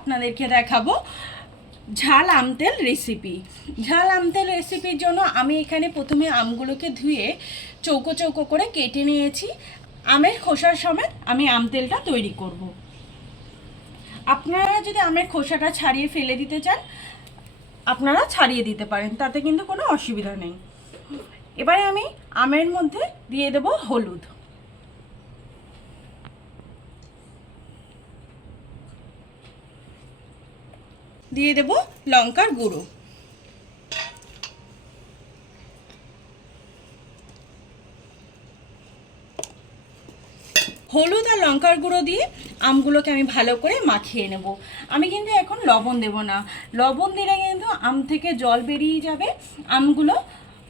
আপনাদেরকে দেখাবো ঝাল আমতেল রেসিপি। ঝাল আমতেল রেসিপির জন্য আমি এখানে প্রথমে আমগুলোকে ধুয়ে চৌকো চৌকো করে কেটে নিয়েছি। আমের খোসার সমেত আমি আমতেলটা তৈরি করব। আপনারা যদি আমের খোসাটা ছাড়িয়ে ফেলে দিতে চান আপনারা ছাড়িয়ে দিতে পারেন, তাতে কিন্তু কোনো অসুবিধা নেই। এবারে আমি আমের মধ্যে দিয়ে দেব হলুদ, দিয়ে দেব লঙ্কার গুঁড়ো, হলুদ আর লঙ্কার গুঁড়ো দিয়ে আমগুলোকে আমি ভালো করে মাখিয়ে নেব। আমি কিন্তু এখন লবণ দেব না, লবণ দিলে কিন্তু আম থেকে জল বেরিয়ে যাবে, আমগুলো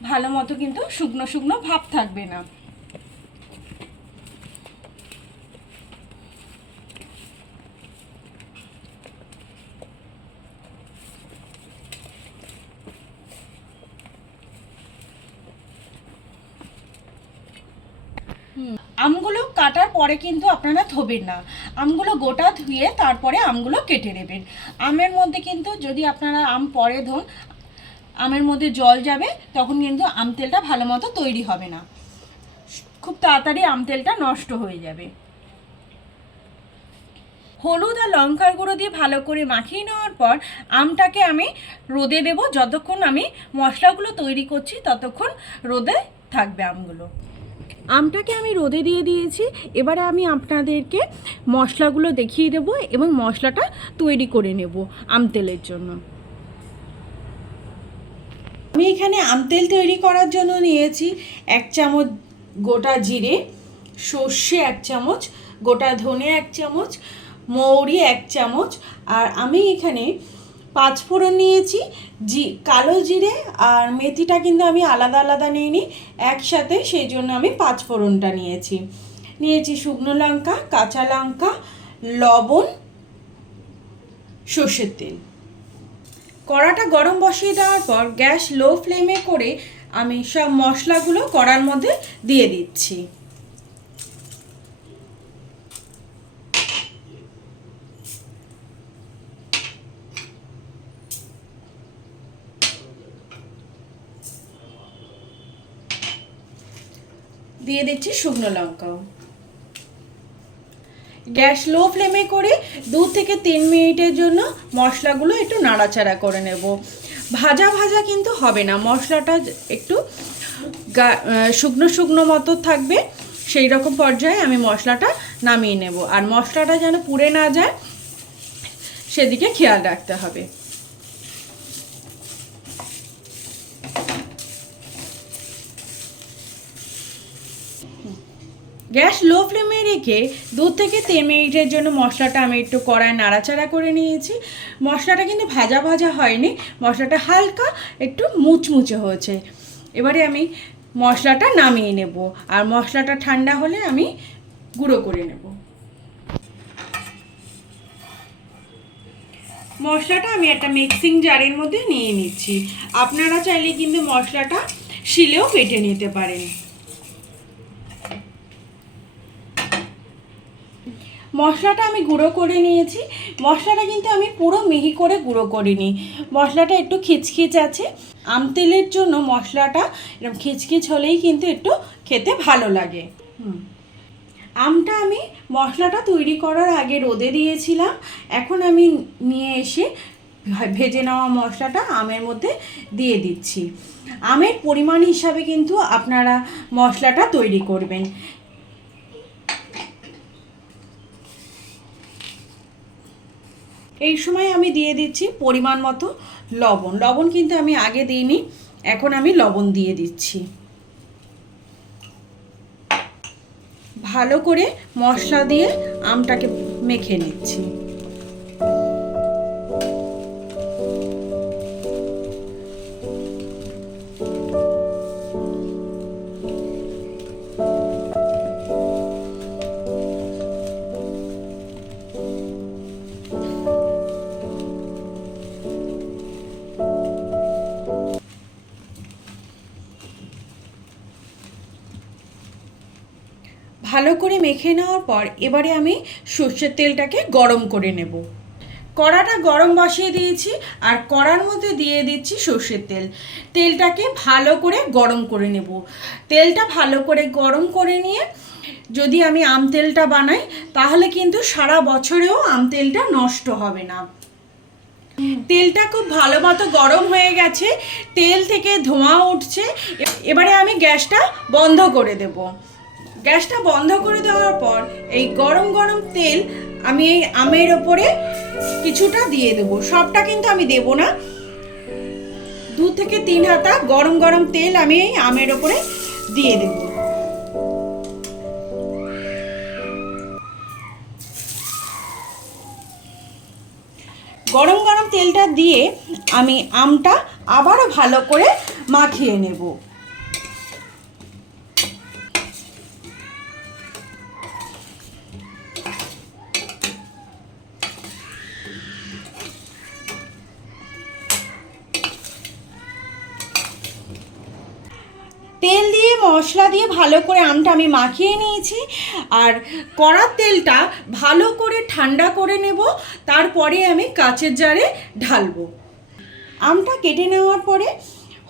ভালো মতো কিন্তু শুকনো শুকনো ভাব থাকবে না। আমগুলো কাটার পরে কিন্তু আপনারা ধোবেন না, আমগুলো গোটা ধুয়ে তারপরে আমগুলো কেটে নেবেন। আমের মধ্যে কিন্তু যদি আপনারা আম পরে ধোন আমের মধ্যে জল যাবে, তখন কিন্তু আম তেলটা ভালো মতো তৈরি হবে না, খুব তাড়াতাড়ি আম তেলটা নষ্ট হয়ে যাবে। হলুদ আর লঙ্কার গুঁড়ো দিয়ে ভালো করে মাখিয়ে নেওয়ার পর আমটাকে আমি রোদে দেব। যতক্ষণ আমি মশলাগুলো তৈরি করছি ততক্ষণ রোদে থাকবে আমগুলো। আমটাকে আমি রোদে দিয়ে দিয়েছি, এবারে আমি আপনাদেরকে মশলাগুলো দেখিয়ে দেব এবং মশলাটা তৈরি করে নেব আম তেলের জন্য। আমি এখানে আম তেল তৈরি করার জন্য নিয়েছি 1 চামচ গোটা জিরে, সর্ষে 1 চামচ, গোটা ধনে 1 চামচ, মৌরি 1 চামচ, আর আমি এখানে 5 ফোড়ন নিয়েছি। কালো জিরে আর মেথিটা কিন্তু আমি আলাদা আলাদা নিইনি, একসাথে, সেই জন্য আমি 5 ফোড়নটা নিয়েছি শুকনো লঙ্কা, কাঁচা লঙ্কা, লবণ, সর্ষের তেল। কড়াটা গরম বসিয়ে দেওয়ার পর গ্যাস লো ফ্লেমে করে আমি সব মশলাগুলো কড়ার মধ্যে দিয়ে দিচ্ছি। দিয়ে দিচ্ছি শুকনো লঙ্কাও। গ্যাস লো ফ্লেমে করে 2 থেকে 3 মিনিটের জন্য মশলাগুলো একটু নাড়াচাড়া করে নেব। ভাজা ভাজা কিন্তু হবে না, মশলাটা একটু শুকনো শুকনো মতো থাকবে, সেই রকম পর্যায়ে আমি মশলাটা নামিয়ে নেব। আর মশলাটা যেন পুড়ে না যায় সেদিকে খেয়াল রাখতে হবে। গ্যাস লো ফ্লেমে রেখে 2 থেকে 3 মিনিটের জন্য মশলাটা আমি একটু কড়ায় নাড়াচাড়া করে নিয়েছি। মশলাটা কিন্তু ভাজা ভাজা হয়নি, মশলাটা হালকা একটু মুচমুচে হয়েছে। এবারে আমি মশলাটা নামিয়ে নেব, আর মশলাটা ঠান্ডা হলে আমি গুঁড়ো করে নেব। মশলাটা আমি একটা মিক্সিং জারের মধ্যে নিয়ে নিচ্ছি। আপনারা চাইলে কিন্তু মশলাটা শিলেও বেটে নিতে পারেন। মশলাটা আমি গুঁড়ো করে নিয়েছি। মশলাটা কিন্তু আমি পুরো মিহি করে গুঁড়ো করিনি, মশলাটা একটু খিচখিচ আছে। আম তেলের জন্য মশলাটা এরকম খিচখিচ হলেই কিন্তু একটু খেতে ভালো লাগে। আমটা আমি মশলাটা তৈরি করার আগে রোদে দিয়েছিলাম, এখন আমি নিয়ে এসে ভেজে নেওয়া মশলাটা আমের মধ্যে দিয়ে দিচ্ছি। আমের পরিমাণ হিসাবে কিন্তু আপনারা মশলাটা তৈরি করবেন। এই সময় আমি দিয়ে দিচ্ছি পরিমাণ মতো লবণ। লবণ কিন্তু আমি আগে দিইনি, এখন আমি লবণ দিয়ে দিচ্ছি। ভালো করে মশলা দিয়ে আমটাকে মেখে নিচ্ছি। ভালো করে মেখে নেওয়ার পর এবারে আমি সর্ষের তেলটাকে গরম করে নেব। কড়াটা গরম বসিয়ে দিয়েছি আর কড়ার মধ্যে দিয়ে দিচ্ছি সর্ষের তেল। তেলটাকে ভালো করে গরম করে নেব। তেলটা ভালো করে গরম করে নিয়ে যদি আমি আম তেলটা বানাই তাহলে কিন্তু সারা বছরেও আম তেলটা নষ্ট হবে না। তেলটা খুব ভালো মতো গরম হয়ে গেছে, তেল থেকে ধোঁয়া উঠছে। এবারে আমি গ্যাসটা বন্ধ করে দেব। গ্যাসটা বন্ধ করে দেওয়ার পর এই গরম গরম তেল আমি এই আমের ওপরে কিছুটা দিয়ে দেবো, সবটা কিন্তু আমি দেব না। 2 থেকে 3 হাতা গরম গরম তেল আমি এই আমের ওপরে দিয়ে দেব। গরম গরম তেলটা দিয়ে আমি আমটা আবারও ভালো করে মাখিয়ে নেব। তেল দিয়ে মশলা দিয়ে ভালো করে আমটা আমি মাখিয়ে নিয়েছি। আর কড়ার তেলটা ভালো করে ঠান্ডা করে নেব, তারপরে আমি কাচের জারে ঢালবো। আমটা কেটে নেওয়ার পরে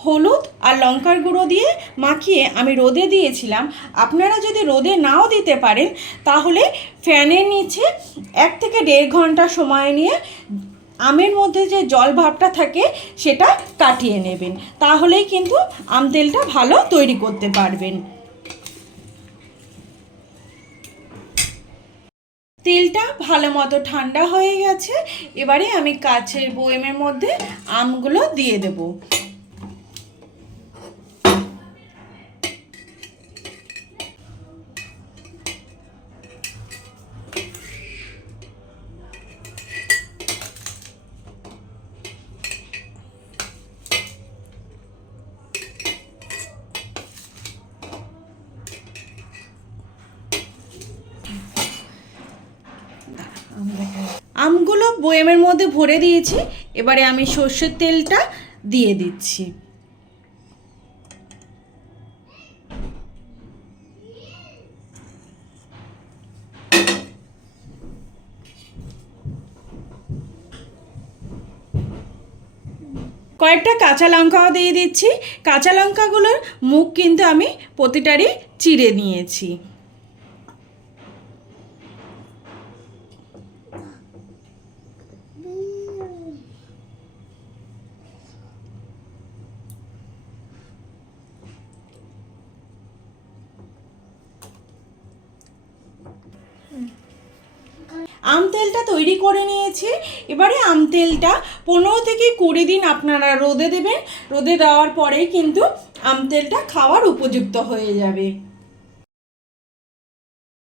হলুদ আর লঙ্কার গুঁড়ো দিয়ে মাখিয়ে আমি রোদে দিয়েছিলাম। আপনারা যদি রোদে নাও দিতে পারেন তাহলে ফ্যানের নিচে 1 থেকে 1.5 ঘন্টা সময় নিয়ে আমের মধ্যে যে জল ভাবটা থাকে সেটা কাটিয়ে নেবেন, তাহলেই কিন্তু আম তেলটা ভালো তৈরি করতে পারবেন। তেলটা ভালো মতো ঠান্ডা হয়ে গেছে, এবারে আমি কাচের বয়ামের মধ্যে আমগুলো দিয়ে দেব। আমগুলো বয়ামের মধ্যে ভরে দিয়েছি, এবারে আমি সর্ষের তেলটা দিয়ে দিচ্ছি। কয়েকটা কাঁচা লঙ্কাও দিয়ে দিচ্ছি। কাঁচা লঙ্কাগুলোর মুখ কিন্তু আমি প্রতিটারই চিড়ে নিয়েছি। আম তেলটা তৈরি করে নিয়েছি। এবারে আম তেলটা 15 থেকে 20 দিন আপনারা রোদে দেবেন। রোদে দেওয়ার পরেই কিন্তু আম তেলটা খাওয়ার উপযুক্ত হয়ে যাবে।